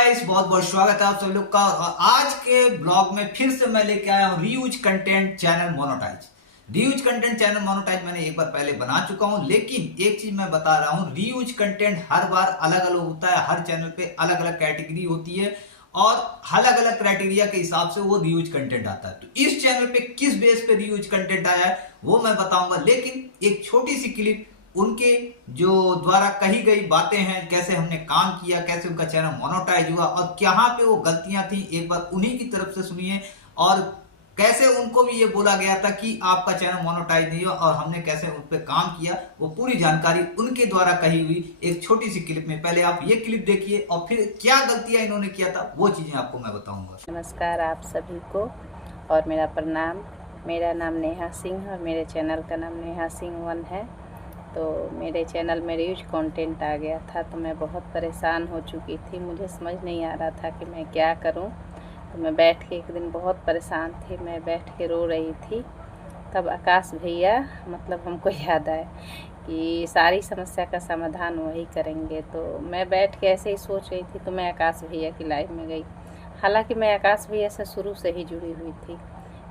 Guys, बहुत बहुत स्वागत है आप सभी लोग का। और आज के ब्लॉग में फिर से मैं लेके आया हूँ reuse content channel monetize. Reuse content channel monetize मैंने एक बार पहले बना चुका हूँ, लेकिन एक चीज मैं बता रहा हूँ, रीयूज कंटेंट हर बार अलग अलग होता है। हर चैनल पे अलग अलग कैटेगरी होती है और अलग अलग क्राइटेरिया के हिसाब से वो रीयूज कंटेंट आता है। तो इस चैनल पे किस बेस पे रीयूज कंटेंट आया है वो मैं बताऊंगा, लेकिन एक छोटी सी क्लिप उनके जो द्वारा कही गई बातें हैं, कैसे हमने काम किया, कैसे उनका चैनल मोनेटाइज हुआ और कहाँ पे वो गलतियां थी, एक बार उन्हीं की तरफ से सुनिए। और कैसे उनको भी ये बोला गया था कि आपका चैनल मोनेटाइज नहीं हो और हमने कैसे उन पर काम किया, वो पूरी जानकारी उनके द्वारा कही हुई एक छोटी सी क्लिप में। पहले आप ये क्लिप देखिए और फिर क्या गलतियां इन्होंने किया था वो चीजें आपको मैं बताऊंगा। नमस्कार आप सभी को और मेरा प्रणाम। मेरा नाम नेहा सिंह है और मेरे चैनल का नाम नेहा सिंह 1 है। तो मेरे चैनल में रीयूज कंटेंट आ गया था तो मैं बहुत परेशान हो चुकी थी। मुझे समझ नहीं आ रहा था कि मैं क्या करूं। तो मैं बैठ के एक दिन बहुत परेशान थी, मैं बैठ के रो रही थी। तब आकाश भैया मतलब हमको याद आए कि सारी समस्या का समाधान वही करेंगे। तो मैं बैठ के ऐसे ही सोच रही थी तो मैं आकाश भैया की लाइव में गई। हालांकि मैं आकाश भैया से शुरू से ही जुड़ी हुई थी,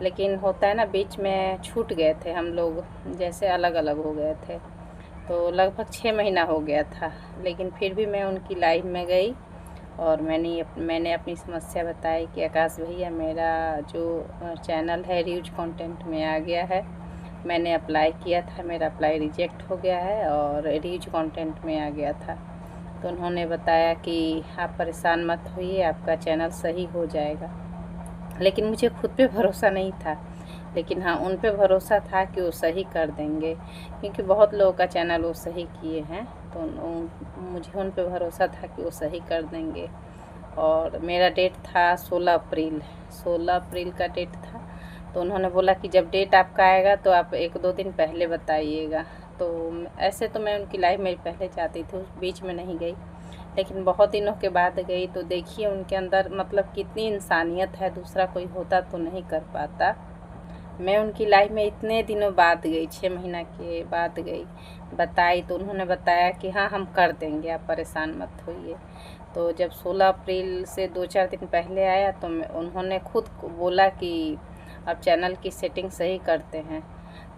लेकिन होता है ना बीच में छूट गए थे हम लोग, जैसे अलग अलग हो गए थे। तो लगभग 6 महीना हो गया था, लेकिन फिर भी मैं उनकी लाइव में गई और मैंने अपनी समस्या बताई कि आकाश भैया मेरा जो चैनल है रीयूज कंटेंट में आ गया है। मैंने अप्लाई किया था, मेरा अप्लाई रिजेक्ट हो गया है और रीयूज कंटेंट में आ गया था। तो उन्होंने बताया कि आप परेशान मत होइए, आपका चैनल सही हो जाएगा। लेकिन मुझे खुद पे भरोसा नहीं था, लेकिन हाँ उन पे भरोसा था कि वो सही कर देंगे, क्योंकि बहुत लोगों का चैनल वो सही किए हैं। तो मुझे उन पे भरोसा था कि वो सही कर देंगे। और मेरा डेट था 16 अप्रैल, 16 अप्रैल का डेट था। तो उन्होंने बोला कि जब डेट आपका आएगा तो आप 1-2 दिन पहले बताइएगा। तो ऐसे तो मैं उनकी लाइव में पहले जाती थी, उस बीच में नहीं गई, लेकिन बहुत दिनों के बाद गई। तो देखिए उनके अंदर मतलब कितनी इंसानियत है, दूसरा कोई होता तो नहीं कर पाता। मैं उनकी लाइफ में इतने दिनों बाद गई, 6 महीना के बाद गई, बताई तो उन्होंने बताया कि हाँ हम कर देंगे, आप परेशान मत होइए। तो जब 16 अप्रैल से 2-4 दिन पहले आया तो उन्होंने खुद बोला कि अब चैनल की सेटिंग सही करते हैं।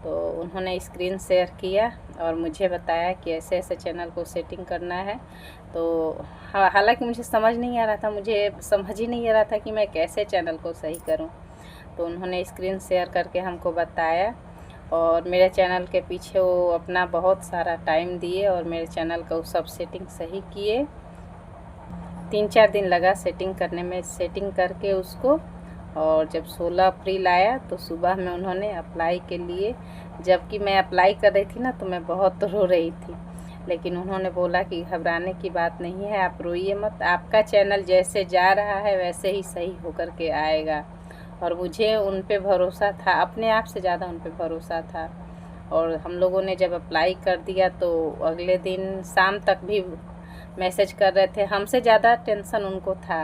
तो उन्होंने स्क्रीन शेयर किया और मुझे बताया कि ऐसे ऐसे चैनल को सेटिंग करना है। तो हालांकि मुझे समझ नहीं आ रहा था, मुझे समझ ही नहीं आ रहा था कि मैं कैसे चैनल को सही करूं। तो उन्होंने स्क्रीन शेयर करके हमको बताया और मेरे चैनल के पीछे वो अपना बहुत सारा टाइम दिए और मेरे चैनल का वो सब सेटिंग सही किए। 3-4 दिन लगा सेटिंग करने में, सेटिंग करके उसको। और जब 16 अप्रैल आया तो सुबह में उन्होंने अप्लाई के लिए, जबकि मैं अप्लाई कर रही थी ना तो मैं बहुत रो रही थी, लेकिन उन्होंने बोला कि घबराने की बात नहीं है, आप रोइए मत, आपका चैनल जैसे जा रहा है वैसे ही सही होकर के आएगा। और मुझे उन पे भरोसा था, अपने आप से ज़्यादा उन पे भरोसा था। और हम लोगों ने जब अप्लाई कर दिया तो अगले दिन शाम तक भी मैसेज कर रहे थे, हमसे ज़्यादा टेंशन उनको था।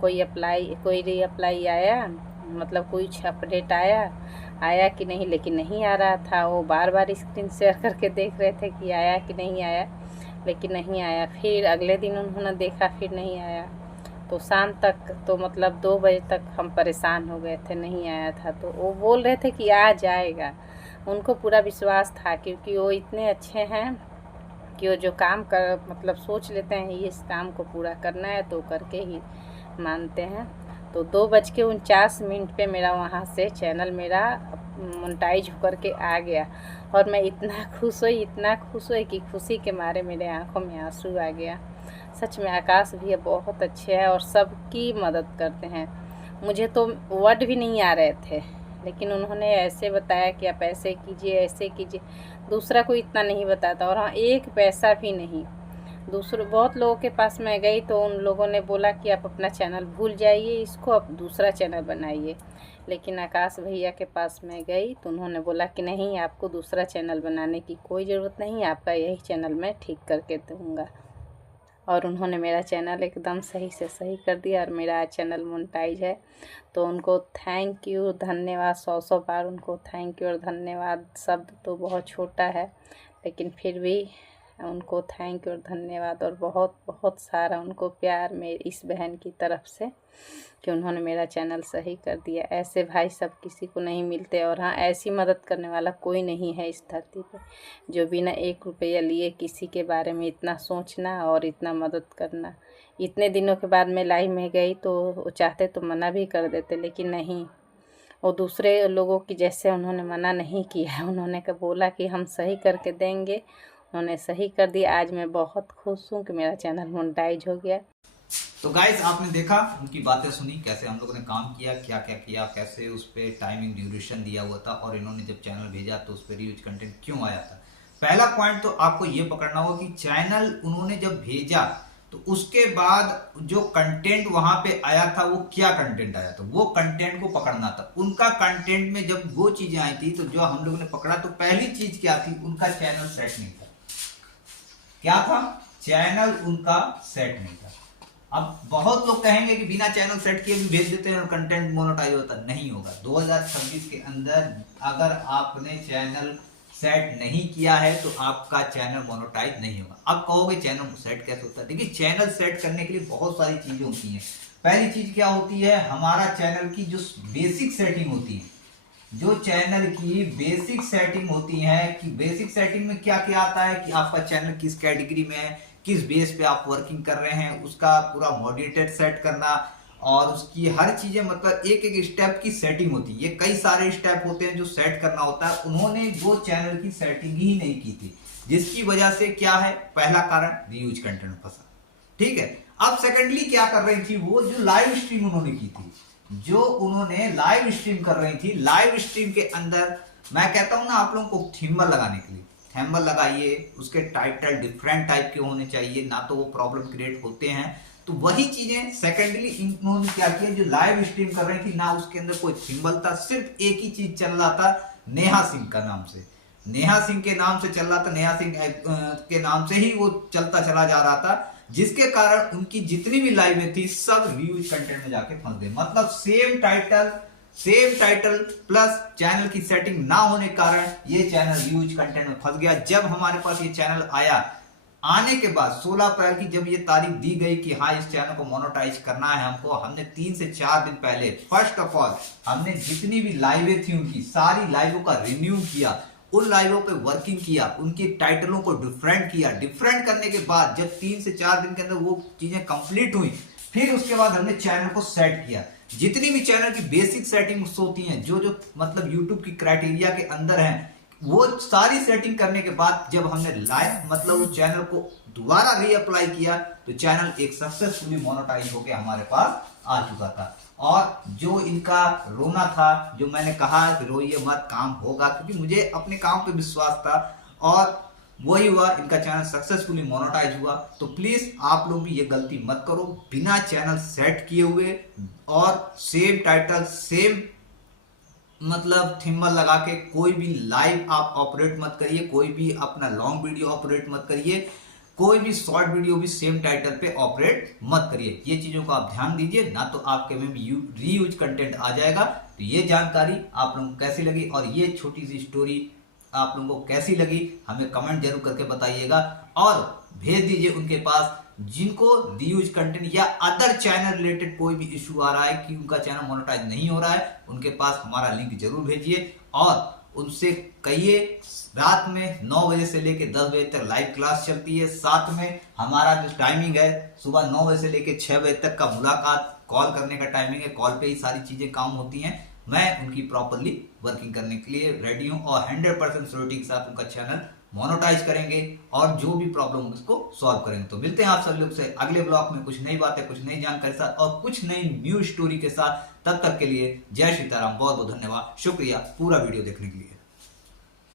कोई री अप्लाई आया, मतलब कुछ अपडेट आया कि नहीं, लेकिन नहीं आ रहा था। वो बार बार स्क्रीन शेयर करके देख रहे थे कि आया कि नहीं आया, लेकिन नहीं आया। फिर अगले दिन उन्होंने देखा, फिर नहीं आया। तो शाम तक तो मतलब 2 बजे तक हम परेशान हो गए थे, नहीं आया था। तो वो बोल रहे थे कि आ जाएगा, उनको पूरा विश्वास था, क्योंकि वो इतने अच्छे हैं कि वो जो काम कर मतलब सोच लेते हैं ये इस काम को पूरा करना है तो करके ही मानते हैं। तो 2:49 पे मेरा वहाँ से चैनल मेरा मोनेटाइज होकर के आ गया। और मैं इतना खुश हुई, इतना खुश हुई कि खुशी के मारे मेरे आंखों में आंसू आ गया। सच में आकाश भैया बहुत अच्छे हैं और सबकी मदद करते हैं। मुझे तो वर्ड भी नहीं आ रहे थे, लेकिन उन्होंने ऐसे बताया कि आप ऐसे कीजिए, ऐसे कीजिए। दूसरा कोई इतना नहीं बताता, और हाँ 1 पैसा भी नहीं। दूसरे बहुत लोगों के पास मैं गई तो उन लोगों ने बोला कि आप अपना चैनल भूल जाइए, इसको आप दूसरा चैनल बनाइए। लेकिन आकाश भैया के पास मैं गई तो उन्होंने बोला कि नहीं, आपको दूसरा चैनल बनाने की कोई ज़रूरत नहीं, आपका यही चैनल मैं ठीक करके दूँगा। और उन्होंने मेरा चैनल एकदम सही से सही कर दिया और मेरा चैनल मोनेटाइज है। तो उनको थैंक यू, धन्यवाद, 100 बार उनको थैंक यू और धन्यवाद। शब्द तो बहुत छोटा है, लेकिन फिर भी उनको थैंक यू और धन्यवाद और बहुत बहुत सारा उनको प्यार मेरी इस बहन की तरफ से कि उन्होंने मेरा चैनल सही कर दिया। ऐसे भाई सब किसी को नहीं मिलते, और हाँ, ऐसी मदद करने वाला कोई नहीं है इस धरती पे जो बिना 1 रुपया लिए किसी के बारे में इतना सोचना और इतना मदद करना। इतने दिनों के बाद मैं लाइव में गई तो वो चाहते तो मना भी कर देते, लेकिन नहीं, वो दूसरे लोगों की जैसे उन्होंने मना नहीं किया। उन्होंने बोला कि हम सही करके देंगे, उन्होंने सही कर दिया। आज मैं बहुत खुश हूँ कि मेरा चैनल मोनेटाइज हो गया। तो गाइस, आपने देखा, उनकी बातें सुनी, कैसे हम लोगों ने काम किया, क्या क्या किया, कैसे उस पर टाइमिंग ड्यूरेशन दिया हुआ था, और इन्होंने जब चैनल भेजा तो उस पर रीयूज कंटेंट क्यों आया था। पहला पॉइंट तो आपको ये पकड़ना होगा कि चैनल उन्होंने जब भेजा तो उसके बाद जो कंटेंट वहां पे आया था वो क्या कंटेंट आया था, वो कंटेंट को पकड़ना था। उनका कंटेंट में जब वो चीजें आई थी तो जो हम लोगों ने पकड़ा, तो पहली चीज क्या थी, उनका चैनल सेट नहीं था। क्या था? चैनल उनका सेट नहीं था। अब बहुत लोग कहेंगे कि बिना चैनल सेट किए भी भेज देते हैं और कंटेंट मोनेटाइज होता, नहीं होगा। 2026 के अंदर अगर आपने चैनल सेट नहीं किया है तो आपका चैनल मोनेटाइज नहीं होगा। अब कहोगे चैनल सेट कैसे होता है? देखिए, चैनल सेट करने के लिए बहुत सारी चीजें होती हैं। पहली चीज क्या होती है, हमारा चैनल की जो बेसिक सेटिंग होती है, जो चैनल की बेसिक सेटिंग होती है, कि बेसिक सेटिंग में क्या क्या आता है कि आपका चैनल किस कैटेगरी में है, किस बेस पे आप वर्किंग कर रहे हैं, उसका पूरा मॉडरेटेड सेट करना, और उसकी हर चीजें, मतलब एक एक स्टेप की सेटिंग होती है। ये कई सारे स्टेप होते हैं जो सेट करना होता है। उन्होंने वो चैनल की सेटिंग ही नहीं की थी, जिसकी वजह से क्या है, पहला कारण रीयूज कंटेंट फंसा। ठीक है। अब सेकेंडली क्या कर रही थी, वो जो लाइव स्ट्रीम उन्होंने की थी, जो उन्होंने लाइव स्ट्रीम कर रही थी, लाइव स्ट्रीम के अंदर मैं कहता हूं ना, आप लोगों को थीमर लगाने के लिए थैम्बल लगाइए, उसके टाइटल डिफरेंट टाइप के होने चाहिए, ना तो वो प्रॉब्लम क्रिएट होते हैं। तो वही चीजें सेकेंडली इन्होंने क्या किया, जो लाइव स्ट्रीम कर रही थी ना, उसके अंदर कोई सिंबल था, सिर्फ एक ही चीज चल रहा था, नेहा सिंह का नाम से, नेहा सिंह के नाम से चल रहा था, नेहा सिंह के नाम से ही वो चलता चला जा रहा था, जिसके कारण उनकी जितनी भी लाइवें थी सब रीयूज कंटेंट में जाके फंस गए। मतलब सेम टाइटल प्लस चैनल की सेटिंग ना होने के कारण ये चैनल रीयूज कंटेंट में फंस गया। जब हमारे पास ये चैनल आया, आने के बाद 16 अप्रैल की जब ये तारीख दी गई कि हाँ, इस चैनल को मोनेटाइज करना है हमको, हमने 3 से 4 दिन पहले फर्स्ट ऑफ ऑल हमने जितनी भी लाइवें थी उनकी सारी लाइवों का रिन्यू किया, उन लाइवों पे वर्किंग किया, उनके टाइटलों को डिफरेंट किया। डिफरेंट करने के बाद जब 3 से 4 दिन के अंदर वो चीजें कंप्लीट हुई, फिर उसके बाद हमने चैनल को सेट किया। जितनी भी चैनल की बेसिक सेटिंग्स होती हैं, जो मतलब यूट्यूब की क्राइटेरिया के अंदर हैं, वो सारी सेटिंग करने के बाद जब हमने लाइव मतलब उस चैनल को दोबारा रीअप्लाई किया, तो चैनल एक सक्सेसफुली मोनेटाइज होकर हमारे पास आ चुका था। और जो इनका रोना था, जो मैंने कहा कि रोइए मत, काम होगा, क्योंकि मुझे अपने काम पे विश्वास था, और वही हुआ, इनका चैनल सक्सेसफुली मोनेटाइज हुआ। तो प्लीज आप लोग भी ये गलती मत करो, बिना चैनल सेट किए हुए और सेम टाइटल सेम मतलब थिम्बल लगा के कोई भी लाइव आप ऑपरेट मत करिए, कोई भी अपना लॉन्ग वीडियो ऑपरेट मत करिए, कोई भी शॉर्ट वीडियो भी सेम टाइटल पे ऑपरेट मत करिए। ये चीजों को आप ध्यान दीजिए, ना तो आपके में भी रीयूज कंटेंट आ जाएगा। तो ये जानकारी आप लोगों को कैसी लगी और ये छोटी सी स्टोरी आप लोगों को कैसी लगी, हमें कमेंट जरूर करके बताइएगा, और भेज दीजिए उनके पास जिनको रीयूज कंटेंट या अदर चैनल रिलेटेड कोई भी इशू आ रहा है कि उनका चैनल मोनेटाइज नहीं हो रहा है, उनके पास हमारा लिंक जरूर भेजिए, और उनसे कहिए रात में 9 बजे से लेकर 10 बजे तक लाइव क्लास चलती है। साथ में हमारा जो टाइमिंग है सुबह 9 बजे से लेकर 6 बजे तक का मुलाकात, कॉल करने का टाइमिंग है, कॉल पे ही सारी चीजें काम होती हैं। मैं उनकी प्रॉपरली वर्किंग करने के लिए रेडी हूं, और 100% श्योरिटी के साथ उनका चैनल मोनेटाइज करेंगे और जो भी प्रॉब्लम है उसको सॉल्व करेंगे। तो मिलते हैं आप सब लोग से अगले ब्लॉग में कुछ नई बातें, कुछ नई जानकारी के साथ और कुछ नई न्यू स्टोरी के साथ। तब तक के लिए जय सीताराम, बहुत बहुत धन्यवाद, शुक्रिया पूरा वीडियो देखने के लिए।